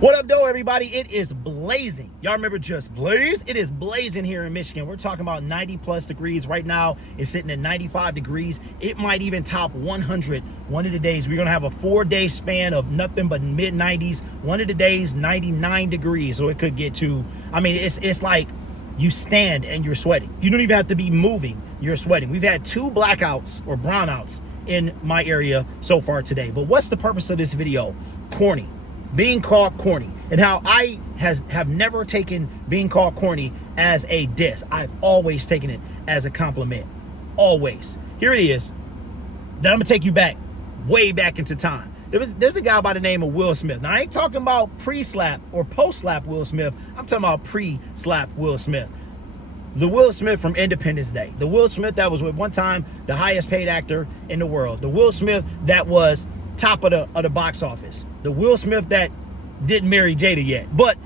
What up, though, everybody? It is blazing. Y'all remember Just Blaze? It is blazing here in Michigan. We're talking about 90 plus degrees. Right now, it's sitting at 95 degrees. It might even top 100 one of the days. We're going to have a 4-day span of nothing but mid 90s. One of the days, 99 degrees. So it could get to, I mean, it's like you stand and you're sweating. You don't even have to be moving. You're sweating. We've had 2 blackouts or brownouts in my area so far today. But what's the purpose of this video? Corny. Being called corny, and how I have never taken being called corny as a diss. I've always taken it as a compliment. Always. Here it is. Then I'm gonna take you back, way back into time. There's a guy by the name of Will Smith. Now I ain't talking about pre-slap or post-slap Will Smith. I'm talking about pre-slap Will Smith. The Will Smith from Independence Day. The Will Smith that was, at one time, the highest paid actor in the world. The Will Smith that was top of the box office. The Will Smith that didn't marry Jada yet. But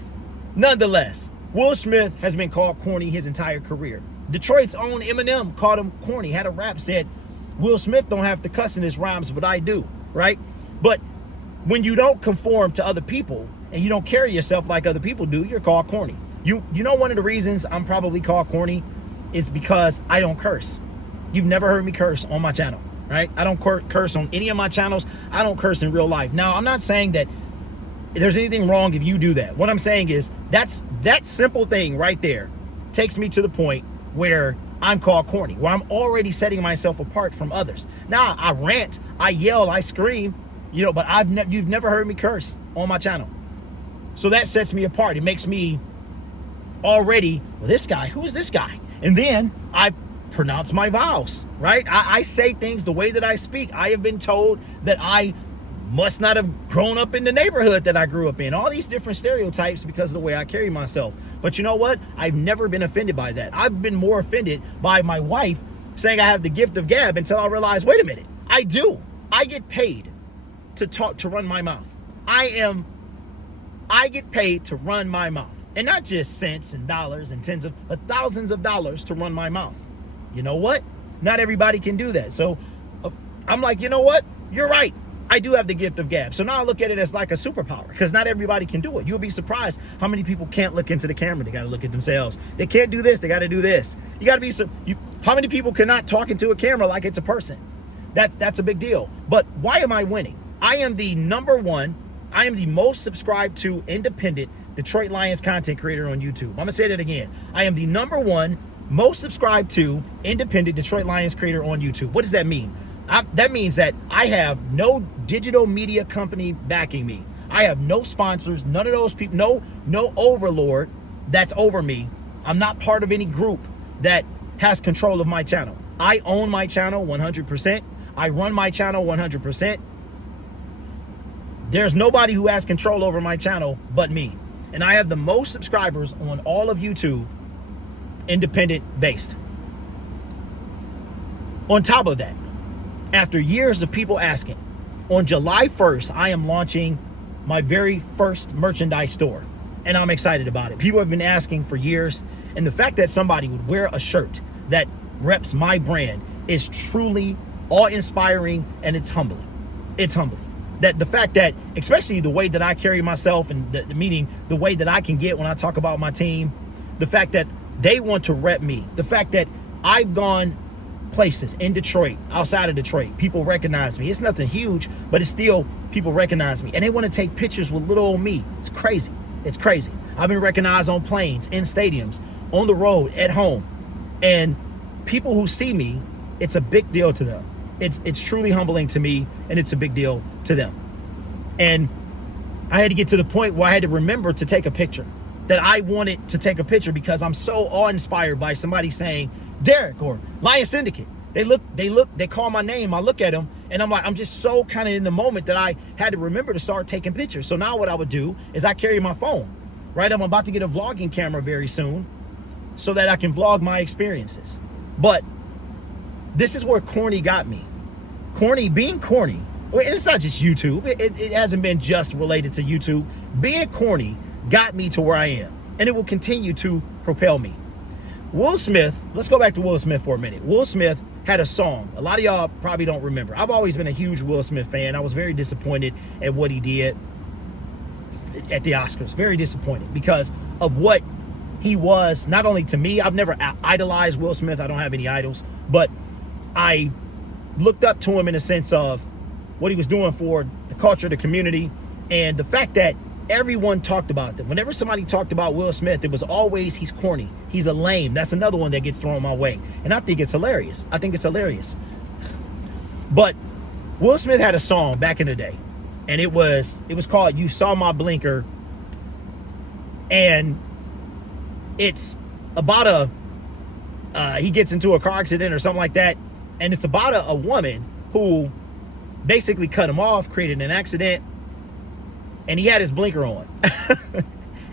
nonetheless, Will Smith has been called corny his entire career. Detroit's own Eminem called him corny. Had a rap said, Will Smith don't have to cuss in his rhymes, but I do, right? But when you don't conform to other people and you don't carry yourself like other people do, you're called corny. You know one of the reasons I'm probably called corny is because I don't curse. You've never heard me curse on my channel. Right? I don't curse on any of my channels. I don't curse in real life. Now, I'm not saying that there's anything wrong if you do that. What I'm saying is that simple thing right there takes me to the point where I'm called corny, where I'm already setting myself apart from others. Now, I rant, I yell, I scream, but you've never heard me curse on my channel. So that sets me apart. It makes me already, well, this guy, who is this guy? And then I pronounce my vowels, right? I say things the way that I speak. I have been told that I must not have grown up in the neighborhood that I grew up in. All these different stereotypes because of the way I carry myself. But you know what? I've never been offended by that. I've been more offended by my wife saying I have the gift of gab until I realized, wait a minute, I do. I get paid to talk, to run my mouth. I get paid to run my mouth. And not just cents and dollars and but thousands of dollars to run my mouth. You know what? Not everybody can do that. So I'm like, you know what? You're right. I do have the gift of gab. So now I look at it as like a superpower because not everybody can do it. You'll be surprised how many people can't look into the camera. They got to look at themselves. They can't do this. They got to do this. You got to be, how many people cannot talk into a camera like it's a person? That's a big deal. But why am I winning? I am the most subscribed to independent Detroit Lions content creator on YouTube. I'm going to say that again. I am the #1 most subscribed to independent Detroit Lions creator on YouTube. What does that mean? That means that I have no digital media company backing me. I have no sponsors, none of those people, no overlord that's over me. I'm not part of any group that has control of my channel. I own my channel 100%. I run my channel 100%. There's nobody who has control over my channel but me. And I have the most subscribers on all of YouTube, independent based. On top of that, after years of people asking, on July 1st, I am launching my very first merchandise store. And I'm excited about it. People have been asking for years. And the fact that somebody would wear a shirt that reps my brand is truly awe-inspiring, and it's humbling. It's humbling. That the fact that, especially the way that I carry myself, and meaning the way that I can get when I talk about my team, the fact that they want to rep me, the fact that I've gone places in Detroit, outside of Detroit, people recognize me. It's nothing huge, but it's still, people recognize me, and they want to take pictures with little old me. It's crazy. It's crazy. I've been recognized on planes, in stadiums, on the road, at home, and people who see me, it's a big deal to them. It's truly humbling to me, and it's a big deal to them. And I had to get to the point where I had to remember to take a picture, that I wanted to take a picture because I'm so awe-inspired by somebody saying, Derek or Lion Syndicate. They call my name. I look at them and I'm like, I'm just so kind of in the moment that I had to remember to start taking pictures. So now what I would do is I carry my phone, right? I'm about to get a vlogging camera very soon so that I can vlog my experiences. But this is where corny got me. Corny, being corny, and it's not just YouTube. It hasn't been just related to YouTube. Being corny got me to where I am, and it will continue to propel me. Will Smith, let's go back to Will Smith for a minute. Will Smith had a song. A lot of y'all probably don't remember. I've always been a huge Will Smith fan. I was very disappointed at what he did. at the Oscars. Very disappointed because of what he was, not only to me. I've never idolized Will Smith. I don't have any idols, but I looked up to him in a sense of what he was doing for the culture, the community, and the fact that everyone talked about them. Whenever somebody talked about Will Smith, it was always, he's corny, he's a lame. That's another one that gets thrown my way. And I think it's hilarious. I think it's hilarious. But Will Smith had a song back in the day, and it was called You Saw My Blinker. And it's about he gets into a car accident or something like that. And it's about a woman who basically cut him off, created an accident, and he had his blinker on.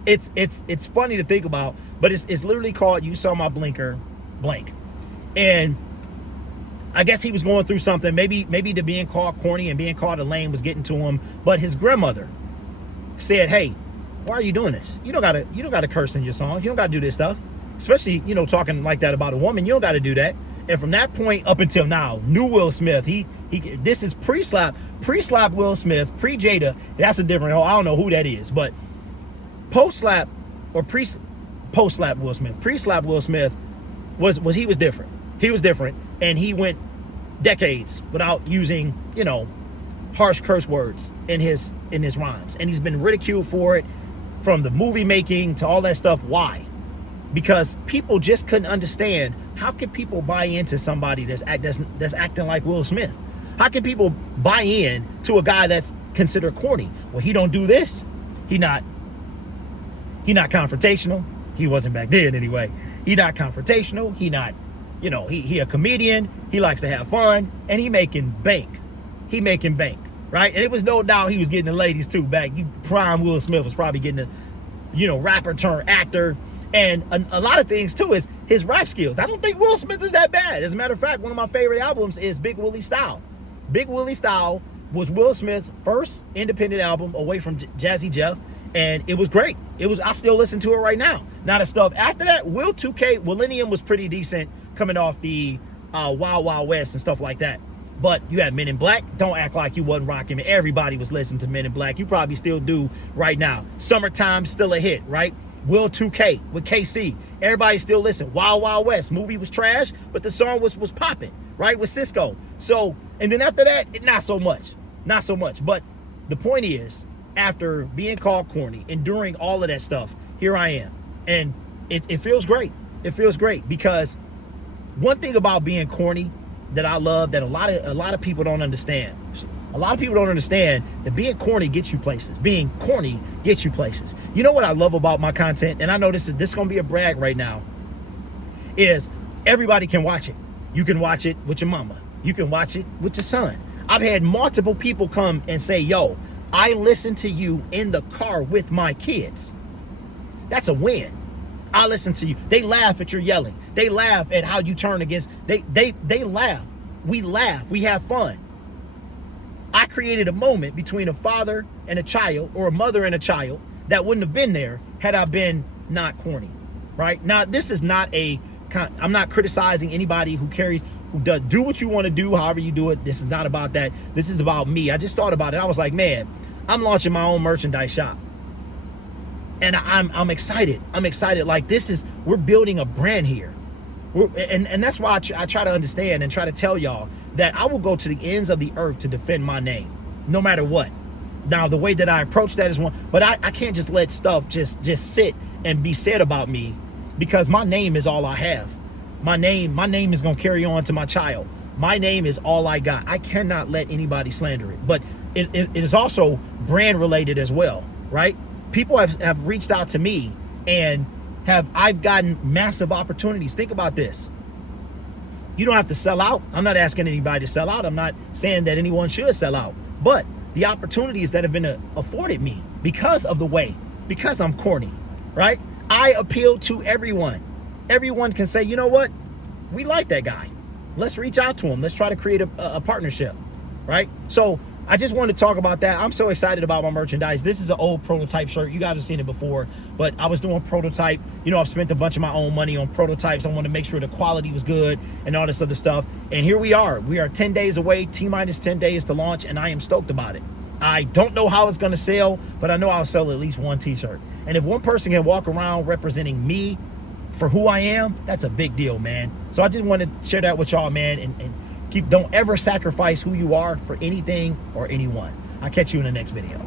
It's funny to think about, but it's literally called You Saw My Blinker blank. And I guess he was going through something. Maybe the being called corny and being called a lame was getting to him. But his grandmother said, "Hey, why are you doing this? You don't gotta curse in your songs. You don't gotta do this stuff. Especially, talking like that about a woman. You don't gotta do that." And from that point up until now, new Will Smith, this is pre-slap Will Smith, pre-Jada. That's a different, I don't know who that is, but post-slap or post-slap Will Smith, pre-slap Will Smith was different. He was different, and he went decades without using, harsh curse words in his rhymes. And he's been ridiculed for it, from the movie making to all that stuff. Why? Because people just couldn't understand, how can people buy into somebody that's acting like Will Smith? How can people buy in to a guy that's considered corny? Well, he don't do this. He not confrontational. He wasn't back then anyway. He not confrontational. He not, he a comedian. He likes to have fun, and he making bank. Right? And it was no doubt he was getting the ladies too back. Prime Will Smith was probably getting the, rapper turned actor. And a lot of things too is his rap skills. I don't think Will Smith is that bad. As a matter of fact, one of my favorite albums is Big Willie Style. Big Willie Style was Will Smith's first independent album away from Jazzy Jeff, and it was great. I still listen to it right now. Now the stuff after that, Will 2K, Millennium was pretty decent, coming off the Wild Wild West and stuff like that. But you had Men in Black. Don't act like you wasn't rocking it. Everybody was listening to Men in Black. You probably still do right now. Summertime, still a hit, right? Will 2K with KC. Everybody still listen. Wild Wild West. Movie was trash, but the song was popping, right? With Cisco. So, and then after that, not so much. But the point is, after being called corny, enduring all of that stuff, here I am. And it feels great. It feels great because one thing about being corny that I love, that a lot of people don't understand. A lot of people don't understand that being corny gets you places. Being corny gets you places. You know what I love about my content, and I know this is gonna be a brag right now, is everybody can watch it. You can watch it with your mama. You can watch it with your son. I've had multiple people come and say, "Yo, I listen to you in the car with my kids." That's a win. I listen to you. They laugh at your yelling. They laugh at how you turn against. They laugh. We laugh. We have fun. I created a moment between a father and a child, or a mother and a child, that wouldn't have been there had I been not corny, right? Now, this is not I'm not criticizing anybody who does do what you want to do, however you do it. This is not about that. This is about me. I just thought about it. I was like, man, I'm launching my own merchandise shop. And I'm excited. I'm excited. Like, we're building a brand here. And that's why I try to understand and try to tell y'all that I will go to the ends of the earth to defend my name, no matter what. Now, the way that I approach that is one, but I can't just let stuff just sit and be said about me, because my name is all I have. My name is going to carry on to my child. My name is all I got. I cannot let anybody slander it. But it is also brand related as well, right? People have reached out to me, and I've gotten massive opportunities. Think about this. You don't have to sell out. I'm not asking anybody to sell out. I'm not saying that anyone should sell out. But the opportunities that have been afforded me because I'm corny, right? I appeal to everyone. Everyone can say, you know what? We like that guy. Let's reach out to him. Let's try to create a partnership, right? So I just wanted to talk about that. I'm so excited about my merchandise. This is an old prototype shirt. You guys have seen it before, but I was doing prototype. I've spent a bunch of my own money on prototypes. I want to make sure the quality was good and all this other stuff. And here we are. We are 10 days away, T-minus 10 days to launch, and I am stoked about it. I don't know how it's going to sell, but I know I'll sell at least one t-shirt. And if one person can walk around representing me for who I am, that's a big deal, man. So I just wanted to share that with y'all, man, and don't ever sacrifice who you are for anything or anyone. I'll catch you in the next video.